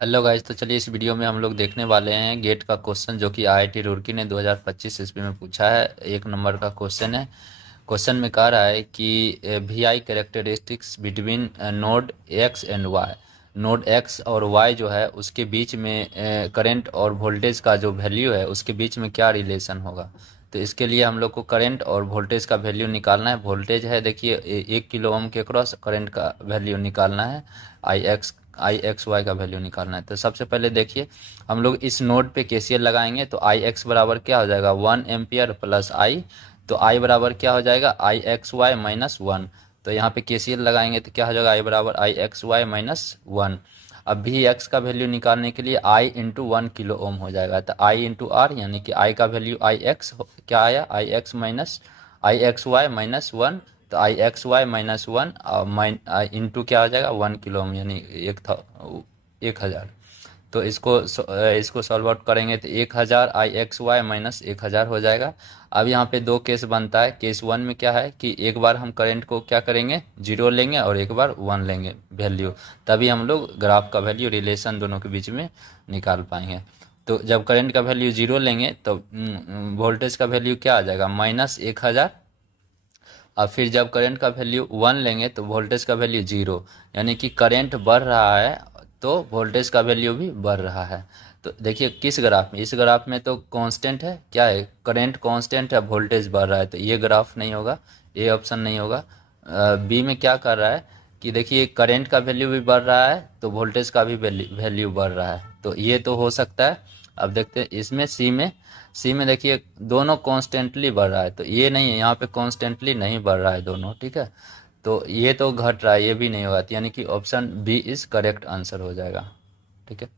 Hello guys, तो चलिए इस वीडियो में हम लोग देखने वाले हैं गेट का क्वेश्चन जो कि आईआईटी रुड़की ने 2025 ईस्वी में पूछा है। 1 नंबर का क्वेश्चन है। क्वेश्चन में कह रहा है कि V I characteristics between node X and Y. Node X और वाई जो है उसके बीच में करंट और वोल्टेज का जो वैल्यू है उसके बीच में क्या रिलेशन होगा। तो इसके लिए हम लोग को करंट और वोल्टेज का वैल्यू निकालना है। वोल्टेज है, देखिए 1 किलो ओम के क्रॉस करंट का वैल्यू निकालना है। आई एक्स वाई का वैल्यू निकालना है। तो सबसे पहले देखिए हम लोग इस नोड पे केसीएल लगाएंगे तो आई एक्स बराबर क्या हो जाएगा 1 एम्पियर प्लस आई। तो आई बराबर क्या हो जाएगा आई एक्स वाई माइनस 1। तो यहाँ पे केसीएल लगाएंगे तो क्या हो जाएगा आई बराबर आई एक्स वाई माइनस 1। अब भी एक्स का वैल्यू निकालने के लिए आई इंटू 1 किलो ओम हो जाएगा। तो आई इंटू आर यानी कि आई का वैल्यू आई एक्स क्या आया आई एक्स माइनस आई एक्स वाई माइनस 1। तो आई एक्स वाई माइनस 1 इंटू क्या हो जाएगा 1 किलो ओम यानी 1,000। तो इसको सॉल्व आउट करेंगे तो 1,000 आई एक्स वाई माइनस 1,000 हो जाएगा। अब यहाँ पे दो केस बनता है। केस वन में क्या है कि एक बार हम करंट को क्या करेंगे 0 लेंगे और एक बार 1 लेंगे वैल्यू। तभी हम लोग ग्राफ का वैल्यू रिलेशन दोनों के बीच में निकाल पाएंगे। तो जब करंट का वैल्यू 0 लेंगे तो वोल्टेज का वैल्यू क्या आ जाएगा -1,000। और फिर जब करंट का वैल्यू 1 लेंगे तो वोल्टेज का वैल्यू 0। यानी कि करंट बढ़ रहा है तो वोल्टेज का वैल्यू भी बढ़ रहा है। तो देखिए किस ग्राफ में, इस ग्राफ में तो कांस्टेंट है, क्या है करंट कांस्टेंट है, वोल्टेज बढ़ रहा है, तो ये ग्राफ नहीं होगा, ये ऑप्शन नहीं होगा। बी में क्या कर रहा है कि देखिए करंट का वैल्यू भी बढ़ रहा है तो वोल्टेज का भी वैल्यू बढ़ रहा है, तो ये तो हो सकता है। अब देखते हैं इसमें सी में देखिए दोनों कॉन्स्टेंटली बढ़ रहा है, तो ये नहीं है, यहाँ पे कॉन्स्टेंटली नहीं बढ़ रहा है दोनों, ठीक है। तो ये तो घट रहा है, ये भी नहीं होगा, तो यानी कि option B is correct answer हो जाएगा, ठीक है।